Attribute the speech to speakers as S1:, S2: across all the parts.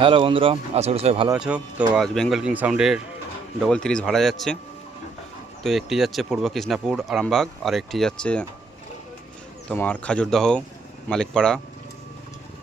S1: Hello বন্ধুরা, আশা করি সবাই ভালো আছো। তো আজ বেঙ্গল কিং সাউন্ডের ডবল তিরিশ ভাড়া যাচ্ছে। তো একটি যাচ্ছে পূর্ব কৃষ্ণাপুর আরামবাগ, আর একটি যাচ্ছে তোমার খাজুরদহ, মালিকপাড়া,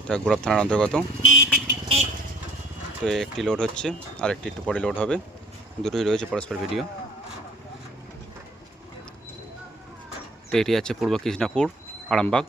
S1: এটা গোলাপ থানার অন্তর্গত। তো একটি লোড হচ্ছে, আর একটি একটু পরে লোড হবে। দুটোই রয়েছে পরস্পর ভিডিও তো এটি যাচ্ছে পূর্ব কৃষ্ণাপুর আরামবাগ।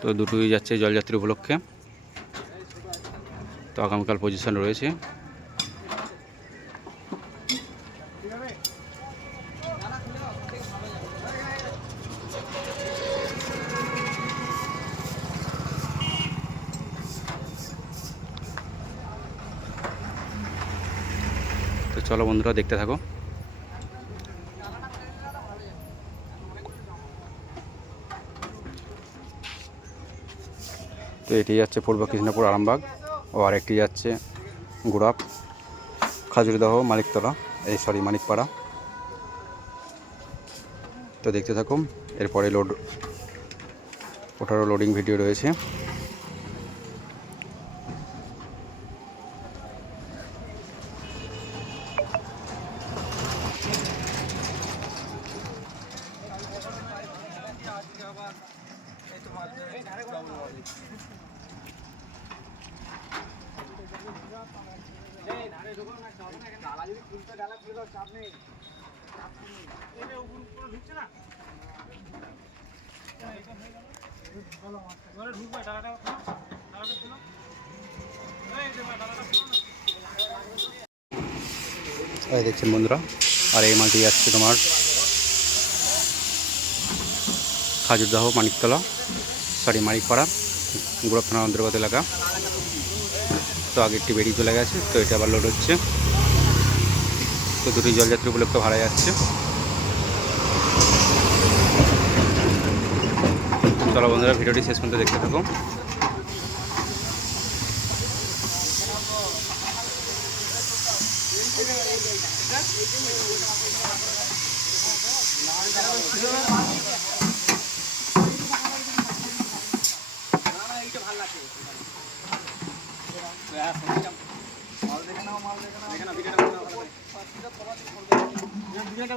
S1: তো দুটোই যাচ্ছে জলযাত্রী উপলক্ষে। তো আগামীকাল পজিশন রয়েছে। তো চলো বন্ধুরা দেখতে থাকো। তো এটি যাচ্ছে পূর্ব কৃষ্ণপুর আরামবাগ ও আরেকটি যাচ্ছে গুড়াপ, খাজুরিদহ মালিকতলা এই সরি মানিকপাড়া। তো দেখতে থাকুন, এরপরে লোড ওঠারও লোডিং ভিডিও রয়েছে। এই দেখছেন বন্ধুরা আর এই মালটি যাচ্ছে তোমার খাজুরদাহ মানিকতলা সরি মানিকপাড়া গোলাপ থানার অন্তর্গত এলাকা। তো আগে একটি বেরিয়ে চলে গেছে, তো এটা আবার লোড হচ্ছে। তো দুটি জলযাত্রী উপলক্ষে ভাড়া যাচ্ছে। চলো বন্ধুরা, ভিডিওটি শেষ পর্যন্ত দেখতে
S2: ভিডিওটা